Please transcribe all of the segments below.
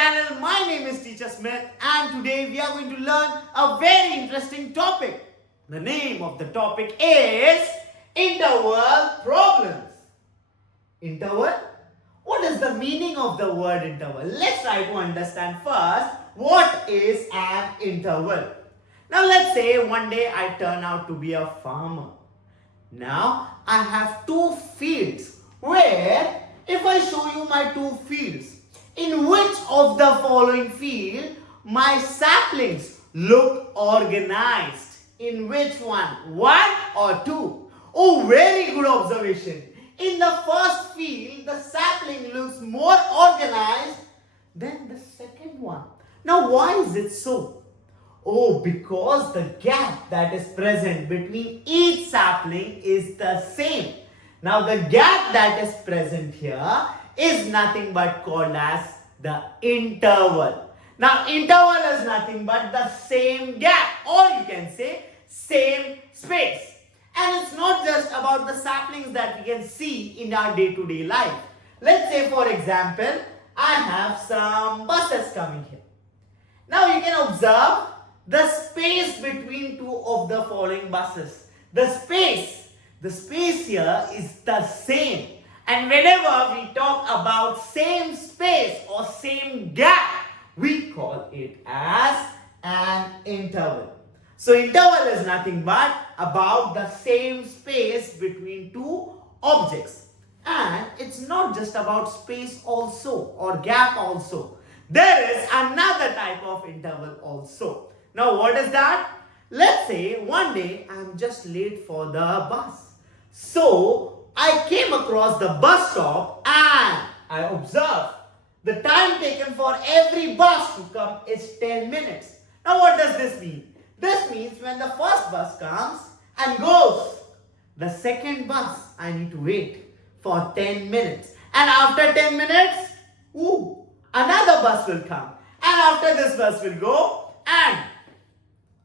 channel. My name is Teacher Smith and today we are going to learn a very interesting topic. The name of the topic is interval problems. Interval? What is the meaning of the word interval? Let's try to understand first what is an interval. Now let's say one day I turn out to be a farmer. Now I have two fields where if I show you my two fields, in which of the following field my saplings look organized? In which one? One or two? Oh, very good observation. In the first field, the sapling looks more organized than the second one. Now, why is it so? Oh, because the gap that is present between each sapling is the same. Now, the gap that is present here is nothing but called as the interval. Now, interval is nothing but the same gap, or you can say same space. And it's not just about the saplings that we can see in our day-to-day life. Let's say, for example, I have some buses coming here. Now, you can observe the space between two of the following buses. The space here is the same. And whenever we talk about same space or same gap, we call it as an interval. So interval is nothing but about the same space between two objects. And it's not just about space also or gap also. There is another type of interval also. Now what is that? Let's say one day I'm just late for the bus. So I came across the bus stop and I observed the time taken for every bus to come is 10 minutes. Now what does this mean? This means when the first bus comes and goes, the second bus I need to wait for 10 minutes. And after 10 minutes, another bus will come. And after this bus will go and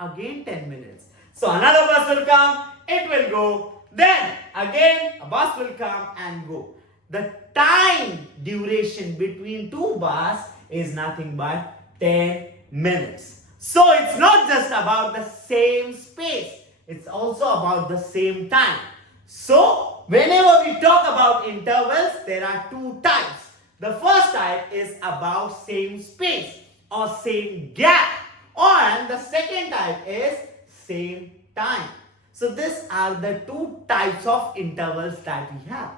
again 10 minutes. So another bus will come, it will go. Then again a bus will come and go. The time duration between two buses is nothing but 10 minutes. So it's not just about the same space. It's also about the same time. So whenever we talk about intervals, there are two types. The first type is about same space or same gap. And the second type is same time. So these are the two types of intervals that we have.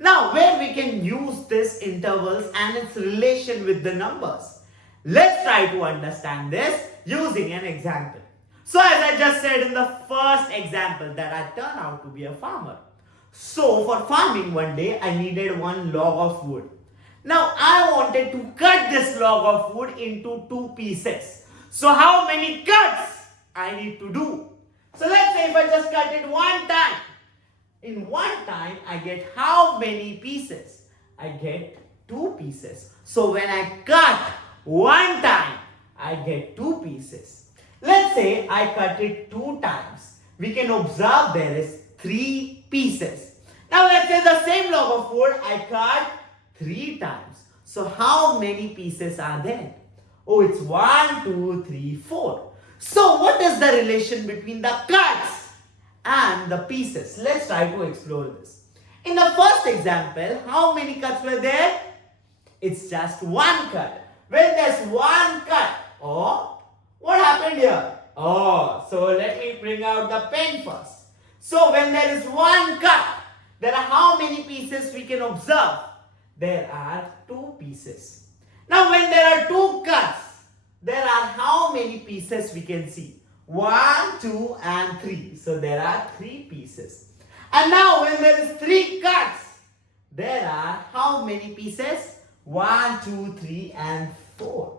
Now, where we can use these intervals and its relation with the numbers. Let's try to understand this using an example. So as I just said in the first example that I turned out to be a farmer. So for farming one day I needed one log of wood. Now I wanted to cut this log of wood into two pieces. So how many cuts I need to do? So let's say if I just cut it one time. In one time I get how many pieces? I get two pieces. So when I cut one time, I get two pieces. Let's say I cut it two times. We can observe there is three pieces. Now let's say the same log of wood I cut three times. So how many pieces are there? Oh, it's 1, 2, 3, 4. So what is the relation between the cuts and the pieces? Let's try to explore this. In the first example, how many cuts were there? It's just one cut. When there's one cut, what happened here? So let me bring out the pen first. So when there is one cut, there are how many pieces we can observe? There are two pieces. Now when there are two cuts, there are how many pieces we can see? 1, 2 and 3. So there are three pieces. And now when there is three cuts, there are how many pieces? 1, 2, 3 and 4.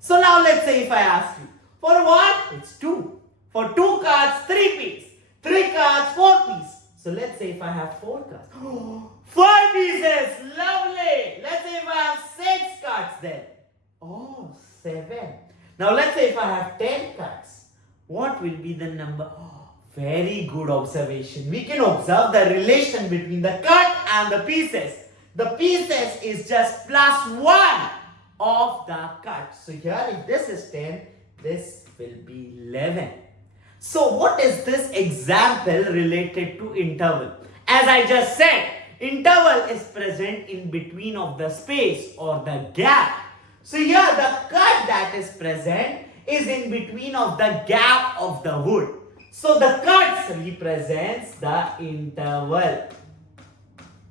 So now let's say if I ask you, for one, it's 2. For 2 cuts, 3 pieces. 3 cuts, 4 pieces. So let's say if I have 4 cuts. 4 pieces, lovely. Let's say if I have 6 cuts then. 7. Now let's say if I have 10 cuts, what will be the number? Very good observation. We can observe the relation between the cut and the pieces. The pieces is just plus 1 of the cut. So here if this is 10, this will be 11. So what is this example related to interval? As I just said, interval is present in between of the space or the gap. So here the cut that is present is in between of the gap of the wood. So the cuts represents the interval.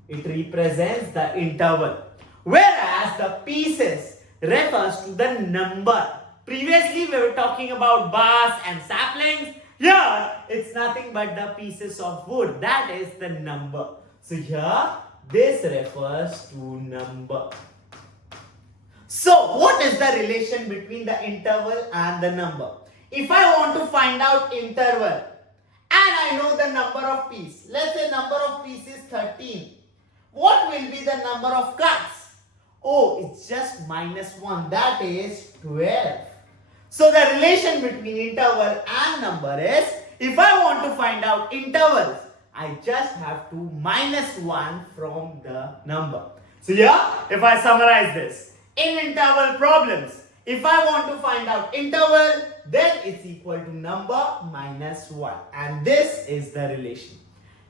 It represents the interval. Whereas the pieces refers to the number. Previously we were talking about bars and saplings. Here it's nothing but the pieces of wood. That is the number. So here this refers to number. So what is the relation between the interval and the number? If I want to find out interval and I know the number of pieces, let's say number of pieces is 13. What will be the number of cuts? Oh, it's just -1. That is 12. So the relation between interval and number is, if I want to find out intervals, I just have to -1 from the number. So here, if I summarize this, in interval problems, if I want to find out interval, then it's equal to number -1. And this is the relation.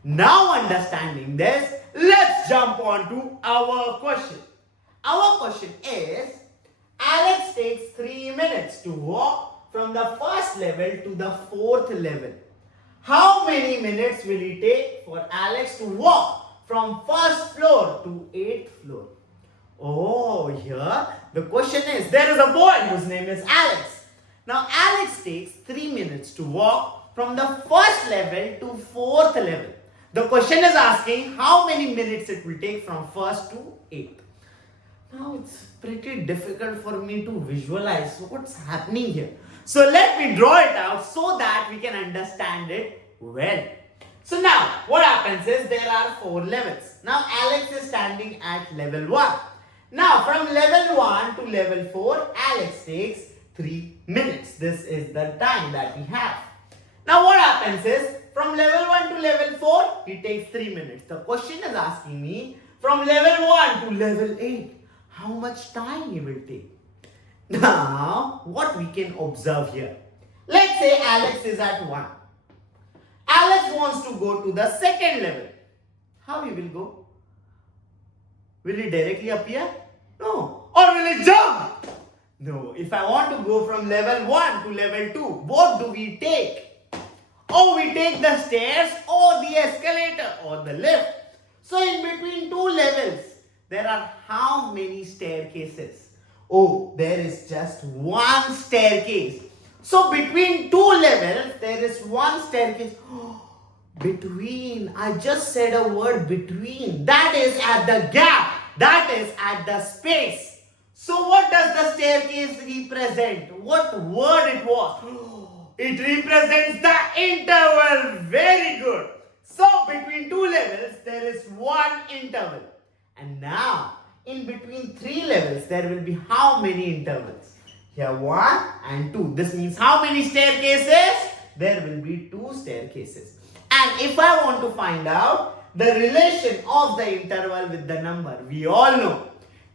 Now understanding this, let's jump on to our question. Our question is, Alex takes 3 minutes to walk from the first level to the 4th level. How many minutes will it take for Alex to walk from first floor to 8th floor? Oh, here the question is, there is a boy whose name is Alex. Now Alex takes 3 minutes to walk from the first level to 4th level. The question is asking how many minutes it will take from first to 8th. Now it's pretty difficult for me to visualize what's happening here. So let me draw it out so that we can understand it well. So now what happens is, there are 4 levels. Now Alex is standing at level 1. Now from level 1 to level 4, Alex takes 3 minutes. This is the time that we have. Now what happens is, from level 1 to level 4, he takes 3 minutes. The question is asking me, from level 1 to level 8, how much time he will take. Now, what we can observe here. Let's say Alex is at 1. Alex wants to go to the second level. How he will go? Will he directly appear? No. Or will he jump? No. If I want to go from level 1 to level 2, what do we take? Oh, we take the stairs or the escalator or the lift. So in between 2 levels, there are how many staircases? Oh, there is just 1 staircase. So between 2 levels, there is 1 staircase. Between, I just said a word between. That is at the gap. That is at the space. So what does the staircase represent? What word it was? It represents the interval. Very good. So between 2 levels, there is 1 interval. And now, in between 3 levels, there will be how many intervals? Here 1 and 2. This means how many staircases? There will be 2 staircases. And if I want to find out the relation of the interval with the number, we all know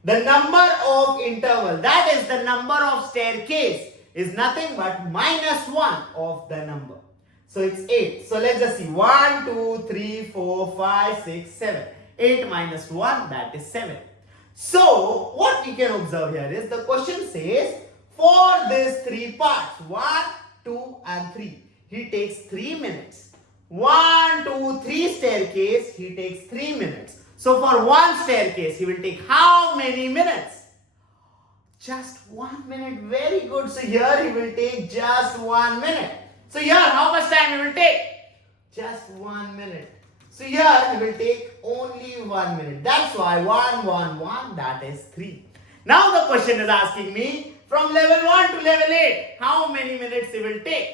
the number of interval, that is the number of staircase, is nothing but -1 of the number. So it's 8. So let's just see. 1, 2, 3, 4, 5, 6, 7. 8 minus 1, that is 7. So what we can observe here is, the question says, for these 3 parts, 1, 2 and 3, he takes 3 minutes. 1, 2, 3 staircase, he takes 3 minutes. So for 1 staircase, he will take how many minutes? Just 1 minute. Very good. So here he will take just 1 minute. So here how much time he will take? Just 1 minute. So here he will take only 1 minute. That's why 1, 1, 1, that is 3. Now the question is asking me, from level 1 to level 8, how many minutes he will take?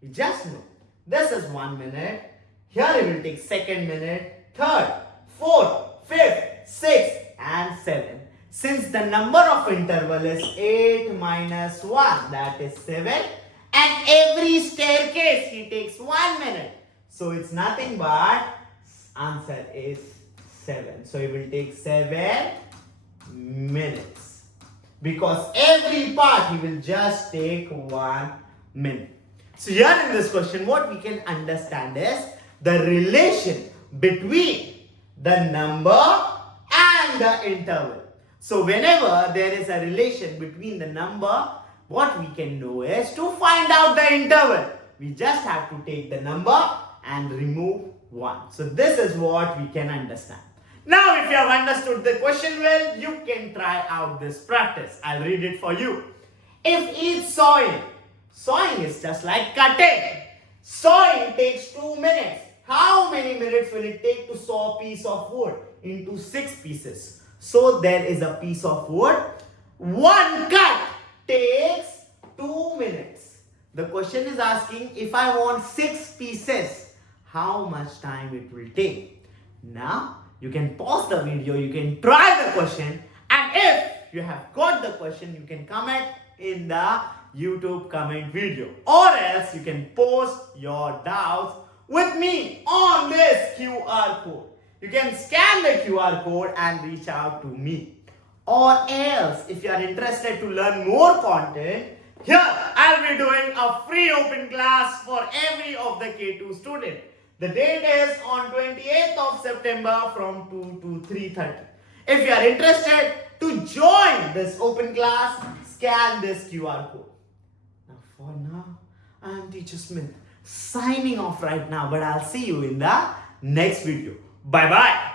You just know. This is 1 minute. Here he will take 2nd minute, 3rd, 4th, 5th, 6th and 7th. Since the number of interval is 8 minus 1, that is 7. And every staircase he takes 1 minute. So it's nothing but answer is 7. So he will take 7 minutes. because every part he will just take 1 minute. So here in this question, what we can understand is the relation between the number and the interval. So whenever there is a relation between the number, what we can know is to find out the interval, we just have to take the number and remove 1. So this is what we can understand. Now if you have understood the question well, you can try out this practice. I'll read it for you. If each sawing is just like cutting. Sawing takes 2 minutes. How many minutes will it take to saw a piece of wood into 6 pieces? So there is a piece of wood. 1 cut takes 2 minutes. The question is asking, if I want 6 pieces, how much time it will take? Now you can pause the video, you can try the question, and if you have got the question, you can comment in the YouTube comment video, or else you can post your doubts with me on this QR code. You can scan the QR code and reach out to me. Or else, if you are interested to learn more content, here I'll be doing a free open class for every of the K2 student. The date is on 28th of September from 2 to 3:30. If you are interested to join this open class, scan this QR code. Now for now, I am Teacher Smith signing off right now, but I'll see you in the next video. Bye bye.